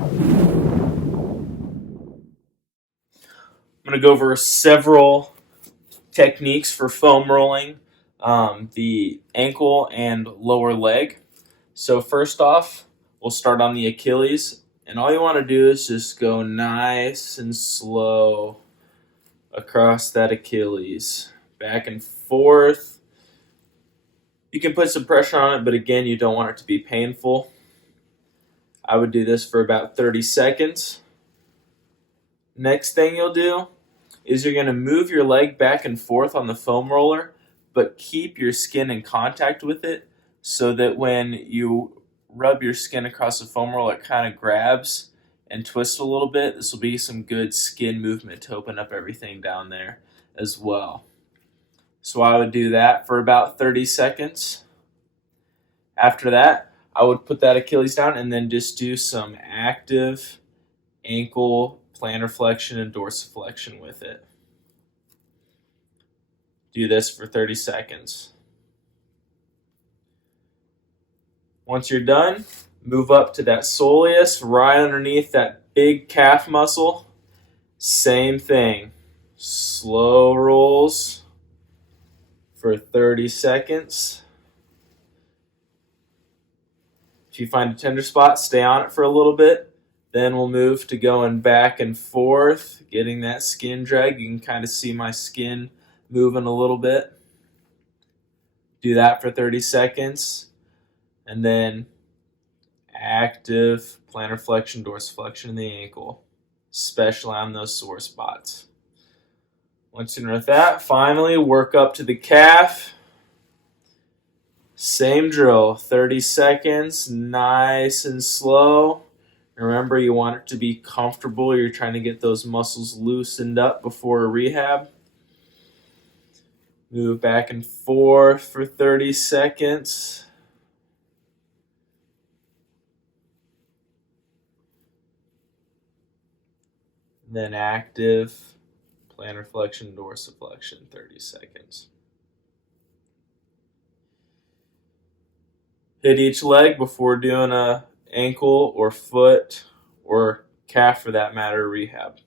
I'm going to go over several techniques for foam rolling the ankle and lower leg. So, first off, we'll start on the Achilles. And all you want to do is just go nice and slow across that Achilles, back and forth. You can put some pressure on it, but again, you don't want it to be painful. I would do this for about 30 seconds. Next thing you'll do is you're going to move your leg back and forth on the foam roller, but keep your skin in contact with it so that when you rub your skin across the foam roller, it kind of grabs and twists a little bit. This will be some good skin movement to open up everything down there as well. So I would do that for about 30 seconds. After that, I would put that Achilles down and then just do some active ankle plantar flexion and dorsiflexion with it. Do this for 30 seconds. Once you're done, move up to that soleus right underneath that big calf muscle. Same thing. Slow rolls for 30 seconds. If you find a tender spot, stay on it for a little bit. Then we'll move to going back and forth, getting that skin drag. You can kind of see my skin moving a little bit. Do that for 30 seconds. And then active plantar flexion, dorsiflexion in the ankle, especially on those sore spots. Once you're done with that, finally work up to the calf. Same drill, 30 seconds, nice and slow. Remember, you want it to be comfortable. You're trying to get those muscles loosened up before a rehab. Move back and forth for 30 seconds. Then active plantar flexion, dorsiflexion, 30 seconds. Hit each leg before doing a ankle or foot or calf for that matter rehab.